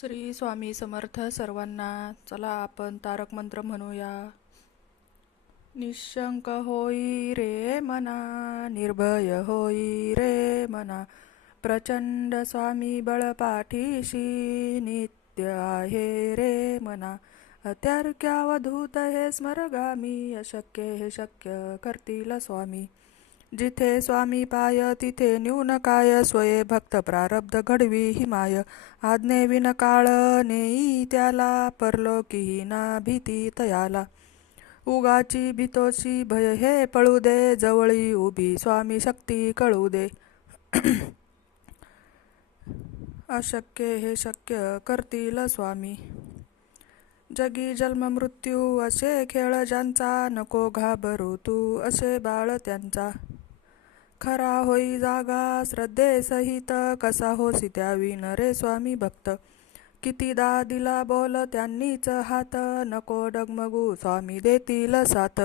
श्री स्वामी समर्थ सर्वांना. चला आपण तारक मंत्र म्हणूया. निशंक होई रे मना, निर्भय होई रे मना, प्रचंड स्वामी बळपाठीशी नित्य आहे रे मना. अत्यार्क्यावधूत हे स्मरगामी, अशक्य हे शक्य करतील स्वामी. जिथे स्वामी पाय तिथे न्यून काय, स्वये भक्त प्रारब्ध घडवी ही माय. आज्ञे विन काळ नेई त्याला, परलोकीही ना भीती तयाला. उगाची भीतोशी भय हे पळू दे, जवळी उभी स्वामी शक्ती कळू दे. अशक्य हे शक्य करतील स्वामी. जगी जन्म मृत्यू असे खेळ ज्यांचा, नको घाबरू तू असे बाळ त्यांचा. खरा होई जागा श्रद्धे सहित, कसा होसी त्याविन रे स्वामी भक्त. कितीदा दिला बोल त्यांनीच हात, नको डगमगू स्वामी देतील साथ.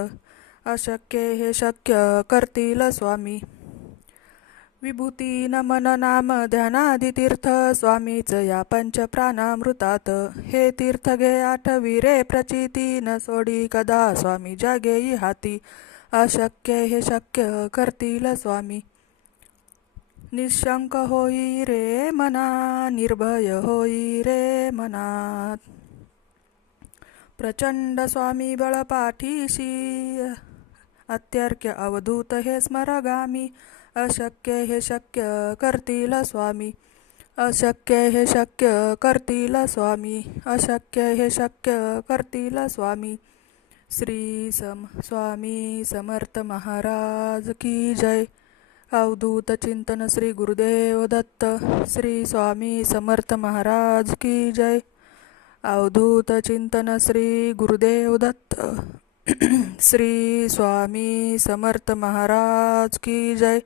अशक्य हे शक्य करतील स्वामी. विभूती नमन नाम ध्यानादि तीर्थ, स्वामीच या पंच प्राणामृतात. हे तीर्थ घे आठवी रे प्रचिती, न सोडी कदा स्वामी जागेई हाती. अशक्य हे शक्य करतील स्वामी. निशंक होई रे मना, निर्भय होई रे मना, प्रचंड स्वामी बळपाठीशी अत्यार्क्य अवधूत हे स्मरगामी. अशक्य हे शक्य करतील स्वामी. अशक्य हे शक्य करतील स्वामी. अशक्य हे शक्य करतील स्वामी. श्री स्वामी समर्थ महाराज की जय. अवधूत चिंतन श्री गुरुदेव दत्त. श्री स्वामी समर्थ महाराज की जय. अवधूत चिंतन श्री गुरुदेव दत्त. श्री स्वामी समर्थ महाराज की जय.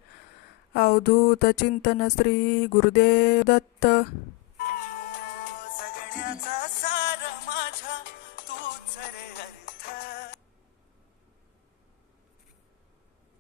अवधूत चिंतन श्री गुरुदेव दत्त. जगण्याचा सार माझ्या तूच रे अर्थ.